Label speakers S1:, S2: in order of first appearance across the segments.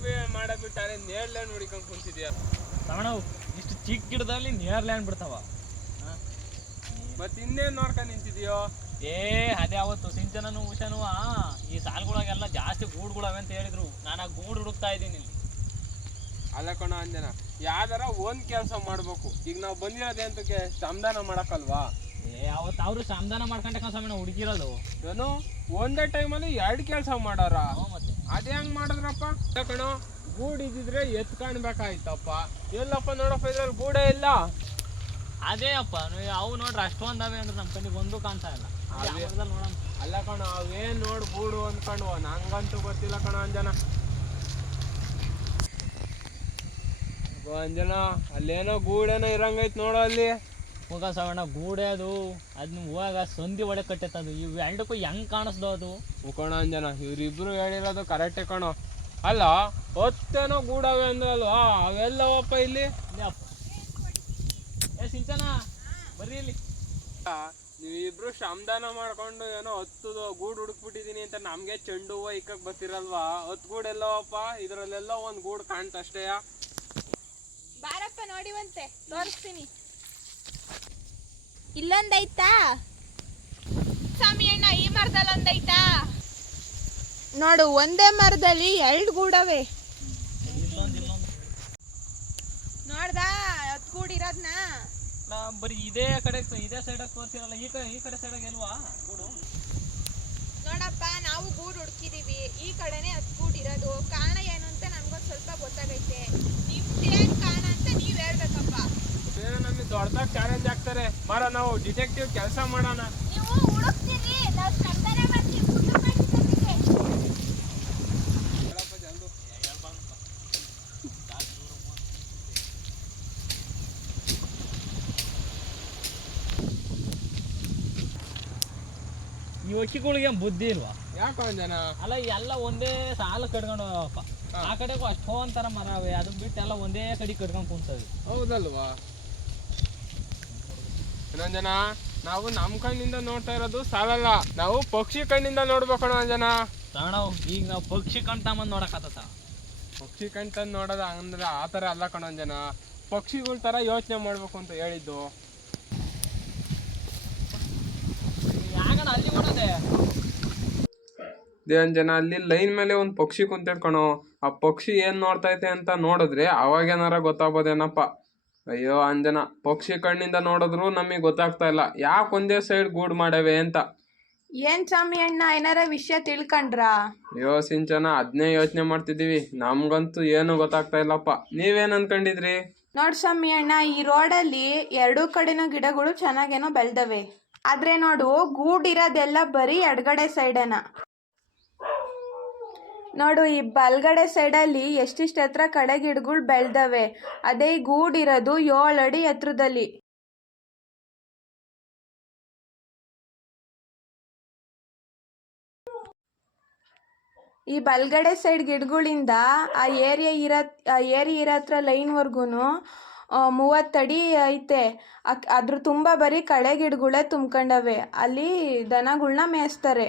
S1: ಮಾಡಬಿಟ್ಟಾರೆ ನೇರ್ಲ್ಯಾಂಡ್ ಹುಡಿಕೊಂಡು ಕುಂತಿದ್ಯಾ
S2: ತಮಣವು ಇಷ್ಟು ಚಿಕ್ಕ ಗಿಡದಲ್ಲಿ ನೇರ್ಲ್ಯಾಂಡ್ ಬಿಡ್ತಾವ.
S1: ಮತ್ತೆ ಇನ್ನೇನು ನೋಡ್ಕೊಂಡು ನಿಂತಿದ್ಯೋ?
S2: ಅದೇ ಅವತ್ತು ಸಿಂಚನನು ಉಷನು ಈ ಸಾಲುಗಳಾಗೆಲ್ಲ ಜಾಸ್ತಿ ಗೂಡುಗಳವೆ ಅಂತ ಹೇಳಿದ್ರು. ನಾನು ಆ ಗೂಡು ಹುಡುಕ್ತಾ ಇದ್ದೀನಿ ಇಲ್ಲಿ.
S1: ಅಲ್ಲ ಕಣ ಅಂಜನ, ಯಾವ್ದಾರ ಒಂದ್ ಕೆಲಸ ಮಾಡ್ಬೇಕು. ಈಗ ನಾವು ಬಂದಿರೋದೇ ಅಂತಕ್ಕೆ ಶ್ರಮದಾನ ಮಾಡಕ್ಕಲ್ವಾ?
S2: ಅವತ್ತು ಅವರು ಶ್ರಮದಾನ ಮಾಡ್ಕೊಂಡೆ ಸ್ವಾಮಿ ಹುಡುಕಿರೋದು.
S1: ಏನು ಒಂದೇ ಟೈಮಲ್ಲಿ 2 ಕೆಲಸ ಮಾಡಾರ?
S2: ಮತ್ತೆ
S1: ಅದೇ ಹೆಂಗ್ ಮಾಡಿದ್ರಪ್ಪ? ಕಣ ಗೂಡು ಇದ್ದಿದ್ರೆ ಎತ್ಕಾಣ್ಬೇಕಾಯ್ತಪ್ಪ. ಎಲ್ಲಪ್ಪ ನೋಡಪ್ಪ, ಇದ್ರಲ್ಲಿ ಗೂಡೇ ಇಲ್ಲ.
S2: ಅದೇ ಅಪ್ಪ, ಅವು ನೋಡ್ರಿ ಅಷ್ಟೊಂದವೆ ಅಂದ್ರೆ ನಮ್ಮ ಕಣ್ಣಿಗೆ ಒಂದು ಕಾಣ್ತಾ ಇಲ್ಲ. ನೋಡೋಣ.
S1: ಅಲ್ಲ ಕಣ, ಅವೇನ್ ನೋಡ್ ಗೂಡು ಅಂದ್ಕೊಂಡು ನಂಗಂತೂ ಗೊತ್ತಿಲ್ಲ ಕಣ ಅಂಜನ. ಅಂಜನ ಅಲ್ಲೇನೋ ಗೂಡೇನೋ ಇರಂಗೈತ್ ನೋಡೋ ಅಲ್ಲಿ.
S2: ಹೋಗ ಸವಣ್ಣ ಗೂಡೆ ಅದು ಅದನ್ನ ಹೋಗ ಸಂಧಿ ಒಳಗೆ ಕಟ್ಟೈತದು. ಇವು ಎರಡಕ್ಕೂ ಹೆಂಗ್ ಕಾಣಿಸ್ದು ಅದು?
S1: ಕಣ ಅಂಜನ, ಇವ್ರಿಬ್ರು ಹೇಳಿರೋದು ಕರೆಕ್ಟೇ ಕಣೋ. ಅಲ್ಲ ಹೊತ್ತೇನೋ ಗೂಡವೆ ಅಂದ್ರಲ್ವಾ, ಅವೆಲ್ಲವಪ್ಪ ಇಲ್ಲಿ?
S2: ಸಿಂಚನ ಬರ್ರಿ ಇಲ್ಲಿ.
S1: ನೀವಿಬ್ರು ಶ್ರಮದಾನ ಮಾಡ್ಕೊಂಡು ಏನೋ 10 ಗೂಡು ಹುಡುಕ್ಬಿಟ್ಟಿದೀನಿ ಅಂತ ನಮ್ಗೆ ಚೆಂಡು ಹೂವ ಇಕ್ಕಕ್ ಬರ್ತಿರಲ್ವಾ? 10 ಗೂಡು ಎಲ್ಲವಪ್ಪ? ಇದ್ರಲ್ಲೆಲ್ಲ ಒಂದ್ ಗೂಡು ಕಾಣ್ತಷ್ಟೇಯ.
S3: ಬಾರಪ್ಪ ನೋಡಿವಂತೆ, ತೋರಿಸ್ತೀನಿ. ಇಲ್ಲೊಂದೈತಾ ಸ್ವಾಮಿ ಅಣ್ಣ? ಈ ಮರದಲ್ಲಿ ಒಂದೈತಾ ನೋಡು. ಒಂದೇ ಮರದಲ್ಲಿ 2 ಗೂಡವೆ. ನೋಡ್ದಾ 10 ಗೂಡು ಇರೋದ್ನ?
S2: ಬರೀ ಇದೇ ಕಡೆ ಇದೇ ಸೈಡಾಗ ತೋರಿಸಿರಲ್ಲ, ಈ ಕಡೆ ಸೈಡಾಗ ಇಲ್ವಾ ಗೂಡು?
S3: ನೋಡಪ್ಪ, ನಾವು ಗೂಡು ಹುಡುಕಿದೀವಿ. ಈ ಕಡೆನೆ 10 ಗೂಡು ಇರೋದು. ಕಾರಣ ಏನು ಅಂತ ನನ್ಗೊಂದು ಸ್ವಲ್ಪ ಗೊತ್ತಾಗೈತೆ. ನಿಮ್ದೇನು ಕಾರಣ ಅಂತ ನೀವ್ ಹೇಳ್ಬೇಕಪ್ಪ.
S1: ಬೇರೆ ನಮಗೆ ದೊಡ್ಡದಾಗ ಚಾಲೆಂಜ್ ಆಗ್ತಾರೆ. ಮಾರ ನಾವು ಡಿಟೆಕ್ಟಿವ್ ಕೆಲಸ ಮಾಡೋಣ.
S3: ನೀವು ಹುಡುಕ್ತೀರಿ, ನಾವು ಸ್ಪಂದನ ಮಾಡ್ತೀವಿ.
S2: ಈ ಒಕ್ಕಿಗಳಿಗೆ ಬುದ್ಧಿ ಇಲ್ವಾ?
S1: ಯಾಕೋ ಜನ
S2: ಅಲ್ಲ ಎಲ್ಲ ಒಂದೇ ಸಾಲು ಕಟ್ಕೊಂಡು ಹೋಗಪ್ಪ. ಆ ಕಡೆಗೂ ಅಷ್ಟೊಂಥರ ಮರ ಅವೆ, ಅದನ್ನ ಬಿಟ್ಟು ಎಲ್ಲ ಒಂದೇ ಕಡೆ ಕಟ್ಕೊಂಡು ಕುಂತವೆ.
S1: ಹೌದಲ್ವಾ? ಇನ್ನೊಂದ್ ಜನ, ನಾವು ನಮ್ ಕಣ್ಣಿಂದ ನೋಡ್ತಾ ಇರೋದು ಸಾಲಲ್ಲ, ನಾವು ಪಕ್ಷಿ ಕಣ್ಣಿಂದ ನೋಡ್ಬೇಕು ಅಂಜನ.
S2: ಈಗ ನಾವು ಪಕ್ಷಿ ಕಣ್ ತಮ್ಮಂದ್ ನೋಡಕತ್ತ.
S1: ಪಕ್ಷಿ ಕಣ್ತಂದ್ ನೋಡೋದ ಅಂದ್ರೆ ಆತರ ಅಲ್ಲ ಕಣಂಜನ. ಪಕ್ಷಿಗಳ ತರ ಯೋಚನೆ ಮಾಡ್ಬೇಕು ಅಂತ ಹೇಳಿದ್ದು.
S2: ಅಲ್ಲಿ ನೋಡದೆ
S1: ದೇವಂಜನ, ಅಲ್ಲಿ ಲೈನ್ ಮೇಲೆ ಒಂದ್ ಪಕ್ಷಿ ಕುಂತಿರ್ಕಣೋ. ಆ ಪಕ್ಷಿ ಏನ್ ನೋಡ್ತೈತೆ ಅಂತ ನೋಡಿದ್ರೆ ಅವಾಗೇನಾರ ಗೊತ್ತಾಗ್ಬೋದೇನಪ್ಪ. ಅಯ್ಯೋ ಅಂಜನ, ಪಕ್ಷಿ ಕಣ್ಣಿಂದ ನೋಡಿದ್ರು ನಮಗ್ ಗೊತ್ತಾಗ್ತಾ ಇಲ್ಲ ಯಾಕೆ ಒಂದೇ ಸೈಡ್ ಗೂಡ್ ಮಾಡವೆ ಅಂತ.
S3: ಏನ್ ಸ್ವಾಮಿ ಅಣ್ಣ, ಏನಾರ ವಿಷಯ ತಿಳ್ಕೊಂಡ್ರಾ?
S1: ಅಯ್ಯೋ ಸಿಂಚನ, ಅದ್ನೇ ಯೋಚನೆ ಮಾಡ್ತಿದೀವಿ. ನಮ್ಗಂತೂ ಏನು ಗೊತ್ತಾಗ್ತಾ ಇಲ್ಲಪ್ಪ. ನೀವೇನ್ ಅನ್ಕೊಂಡಿದ್ರಿ?
S3: ನೋಡ್ ಸ್ವಾಮಿ ಅಣ್ಣ, ಈ ರೋಡಲ್ಲಿ 2 ಕಡೆನೂ ಗಿಡಗಳು ಚೆನ್ನಾಗೇನೋ ಬೆಳ್ದವೆ. ಆದ್ರೆ ನೋಡು, ಗೂಡಿರೋದೆಲ್ಲ ಬರೀ ಎಡಗಡೆ ಸೈಡನ. ನೋಡು, ಈ ಬಲ್ಗಡೆ ಸೈಡಲ್ಲಿ ಎಷ್ಟಿಷ್ಟು ಎತ್ತರ ಕಡೆ ಗಿಡಗಳು ಬೆಳ್ದವೆ. ಅದೇ ಈ ಗೂಡಿರೋದು 7 ಅಡಿ ಎತ್ತರದಲ್ಲಿ. ಈ ಬಲ್ಗಡೆ ಸೈಡ್ ಗಿಡಗಳಿಂದ ಆ ಏರಿಯಾ ಇರೋ ಹತ್ರ ಲೈನ್ವರ್ಗು 30 ಅಡಿ ಐತೆ. ಅದ್ರ ತುಂಬ ಬರೀ ಕಳೆ ಗಿಡಗಳೇ ತುಂಬ್ಕೊಂಡವೆ. ಅಲ್ಲಿ ದನಗಳನ್ನ ಮೇಯಿಸ್ತಾರೆ.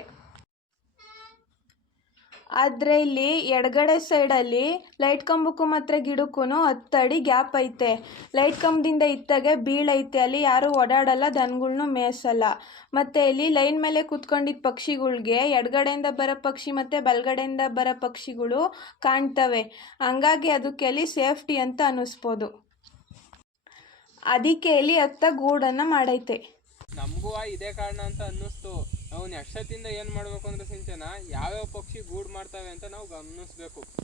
S3: ಆದರೆ ಇಲ್ಲಿ ಎಡಗಡೆ ಸೈಡಲ್ಲಿ ಲೈಟ್ ಕಂಬಕ್ಕೂ ಮತ್ತು ಗಿಡಕ್ಕೂ 10 ಅಡಿ ಗ್ಯಾಪ್ ಐತೆ. ಲೈಟ್ ಕಂಬದಿಂದ ಇತ್ತಾಗೆ ಬೀಳೈತೆ. ಅಲ್ಲಿ ಯಾರೂ ಓಡಾಡಲ್ಲ, ದನಗಳ್ನೂ ಮೇಯಿಸಲ್ಲ. ಮತ್ತು ಇಲ್ಲಿ ಲೈನ್ ಮೇಲೆ ಕೂತ್ಕೊಂಡಿದ್ದ ಪಕ್ಷಿಗಳಿಗೆ ಎಡಗಡೆಯಿಂದ ಬರೋ ಪಕ್ಷಿ ಮತ್ತು ಬಲಗಡೆಯಿಂದ ಬರೋ ಪಕ್ಷಿಗಳು ಕಾಣ್ತವೆ. ಹಂಗಾಗಿ ಅದಕ್ಕೆ ಅಲ್ಲಿ ಸೇಫ್ಟಿ ಅಂತ ಅನ್ನಿಸ್ಬೋದು. ಅದಕ್ಕೆ ಇಲ್ಲಿ ಹತ್ತ ಗೂಡನ್ನು ಮಾಡೈತೆ.
S1: ನಮಗೂ ಇದೇ ಕಾರಣ ಅಂತ ಅನ್ನಿಸ್ತು. ನಾವು ಎಷ್ಟೊತ್ತಿಂದ ಏನ್ ಮಾಡ್ಬೇಕು ಅಂದ್ರೆ ಸಿಂಚನ, ಯಾವ್ಯಾವ ಪಕ್ಷಿ ಗೂಡ್ ಮಾಡ್ತವೆ ಅಂತ ನಾವು ಗಮನಿಸ್ಬೇಕು.